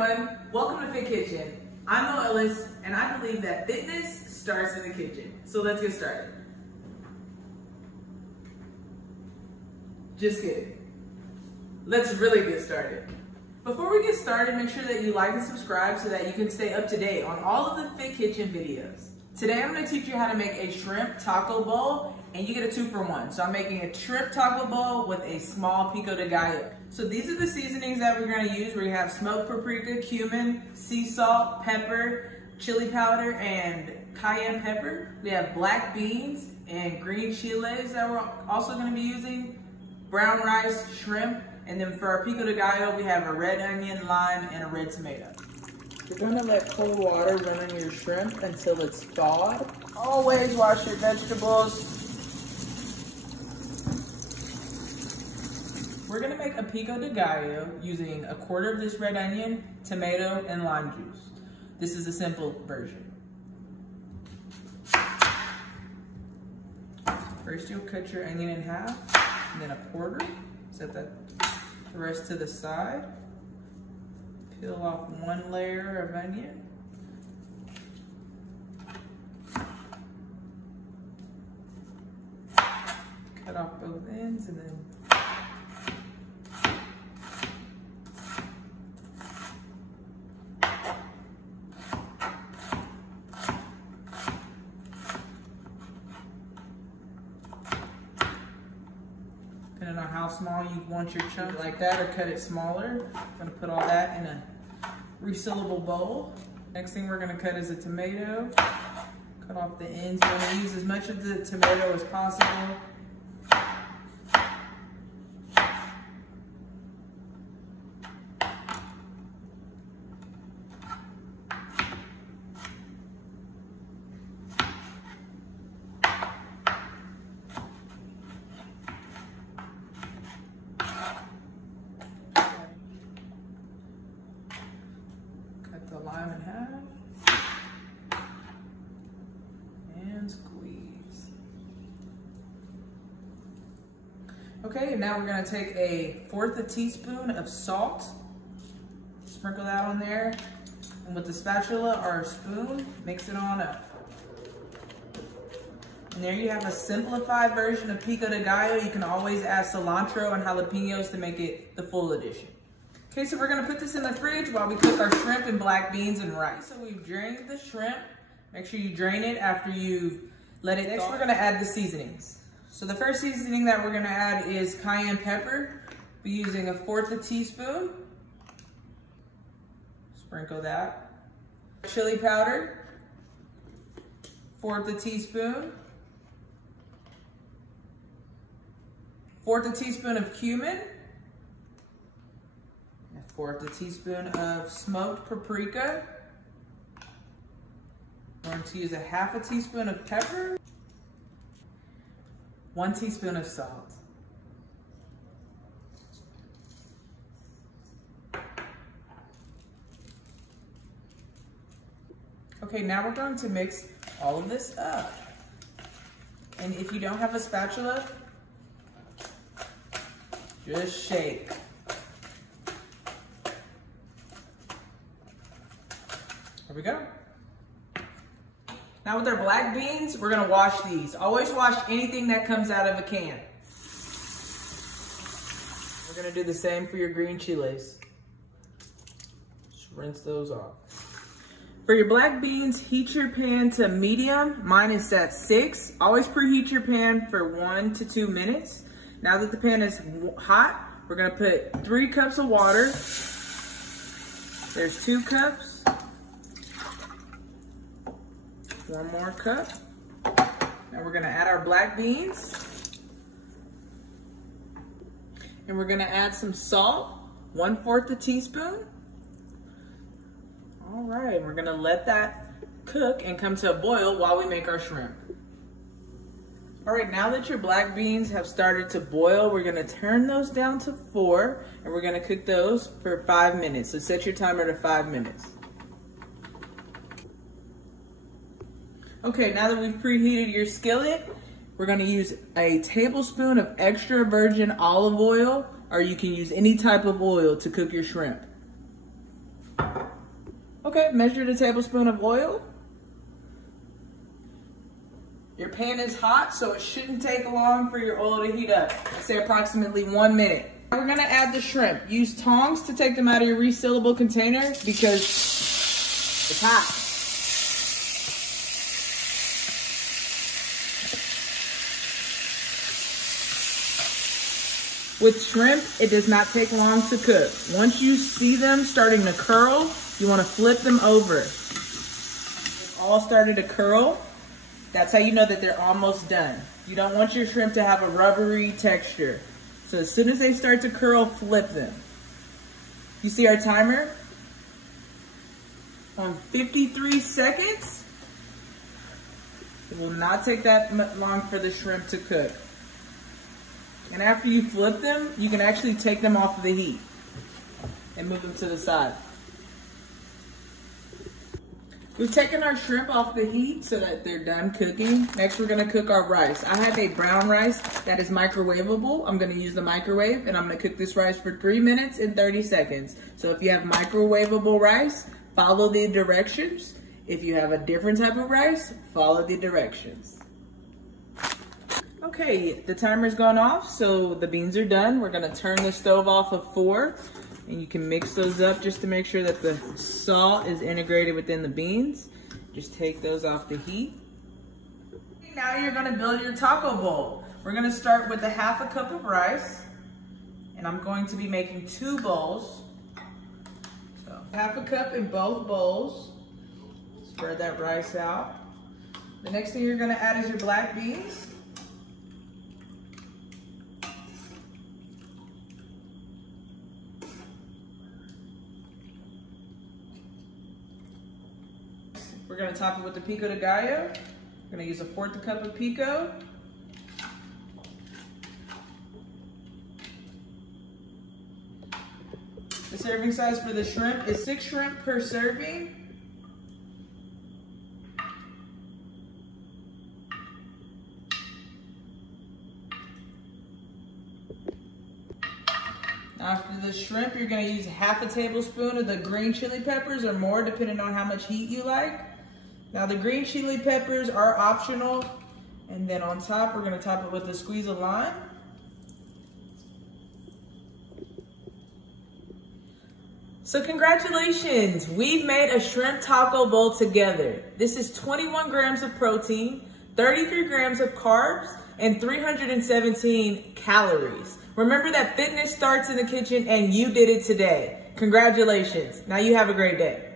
everyone, welcome to Fit Kitchen. I'm Mo Ellis, and I believe that fitness starts in the kitchen. So let's get started. Just kidding. Let's really get started. Before we get started, make sure that you like and subscribe so that you can stay up to date on all of the Fit Kitchen videos. Today I'm going to teach you how to make a shrimp taco bowl, and you get a 2-for-1. So I'm making a shrimp taco bowl with a small Pico De Gallo. So these are the seasonings that we're going to use. We're going to have smoked paprika, cumin, sea salt, pepper, chili powder, and cayenne pepper. We have black beans and green chiles that we're also going to be using, brown rice, shrimp, and then for our Pico De Gallo, we have a red onion, lime, and a red tomato. You're going to let cold water run on your shrimp until it's thawed. Always wash your vegetables. We're going to make a Pico De Gallo using a quarter of this red onion, tomato, and lime juice. This is a simple version. First, you'll cut your onion in half, and then a quarter. Set the rest to the side. Peel off one layer of onion. Cut off both ends and then depending on how small you want your chunk, like that, or cut it smaller. I'm gonna put all that in a resealable bowl. Next thing we're gonna cut is a tomato. Cut off the ends. You wanna use as much of the tomato as possible. The lime in half and squeeze. Okay, and now we're going to take 1/4 teaspoon of salt, sprinkle that on there, and with the spatula or a spoon, mix it on up. And there you have a simplified version of Pico De Gallo. You can always add cilantro and jalapenos to make it the full edition. Okay, so we're gonna put this in the fridge while we cook our shrimp and black beans and rice. So we've drained the shrimp. Make sure you drain it after you've let it thaw. Next, we're gonna add the seasonings. So the first seasoning that we're gonna add is cayenne pepper. We're using 1/4 teaspoon. Sprinkle that. Chili powder, 1/4 teaspoon. 1/4 teaspoon of cumin. 1/4 teaspoon of smoked paprika. I'm going to use 1/2 teaspoon of pepper. 1 teaspoon of salt. Okay, now we're going to mix all of this up. And if you don't have a spatula, just shake. There we go. Now with our black beans, we're gonna wash these. Always wash anything that comes out of a can. We're gonna do the same for your green chiles. Just rinse those off. For your black beans, heat your pan to medium. Mine is at 6. Always preheat your pan for 1 to 2 minutes. Now that the pan is hot, we're gonna put 3 cups of water. There's 2 cups. 1 more cup. Now we're gonna add our black beans. And we're gonna add some salt, 1/4 teaspoon. All right, we're gonna let that cook and come to a boil while we make our shrimp. All right, now that your black beans have started to boil, we're gonna turn those down to 4, and we're gonna cook those for 5 minutes. So set your timer to 5 minutes. Okay, now that we've preheated your skillet, we're gonna use a tablespoon of extra virgin olive oil, or you can use any type of oil to cook your shrimp. Okay, measure a tablespoon of oil. Your pan is hot, so it shouldn't take long for your oil to heat up. I'd say approximately 1 minute. Now we're gonna add the shrimp. Use tongs to take them out of your resealable container because it's hot. With shrimp, it does not take long to cook. Once you see them starting to curl, you wanna flip them over. They've all started to curl. That's how you know that they're almost done. You don't want your shrimp to have a rubbery texture. So as soon as they start to curl, flip them. You see our timer? On 53 seconds. It will not take that long for the shrimp to cook. And after you flip them, you can actually take them off of the heat and move them to the side. We've taken our shrimp off the heat so that they're done cooking. Next, we're gonna cook our rice. I have a brown rice that is microwavable. I'm gonna use the microwave and I'm gonna cook this rice for 3 minutes and 30 seconds. So if you have microwavable rice, follow the directions. If you have a different type of rice, follow the directions. Okay, the timer's gone off, so the beans are done. We're gonna turn the stove off of 4, and you can mix those up just to make sure that the salt is integrated within the beans. Just take those off the heat. Now you're gonna build your taco bowl. We're gonna start with a 1/2 cup of rice, and I'm going to be making 2 bowls. So 1/2 cup in both bowls. Spread that rice out. The next thing you're gonna add is your black beans. We're gonna top it with the Pico De Gallo. We're gonna use a 1/4 cup of pico. The serving size for the shrimp is 6 shrimp per serving. After the shrimp, you're gonna use 1/2 tablespoon of the green chili peppers or more, depending on how much heat you like. Now the green chili peppers are optional. And then on top, we're gonna top it with a squeeze of lime. So congratulations, we've made a shrimp taco bowl together. This is 21 grams of protein, 33 grams of carbs, and 317 calories. Remember that fitness starts in the kitchen and you did it today. Congratulations, now you have a great day.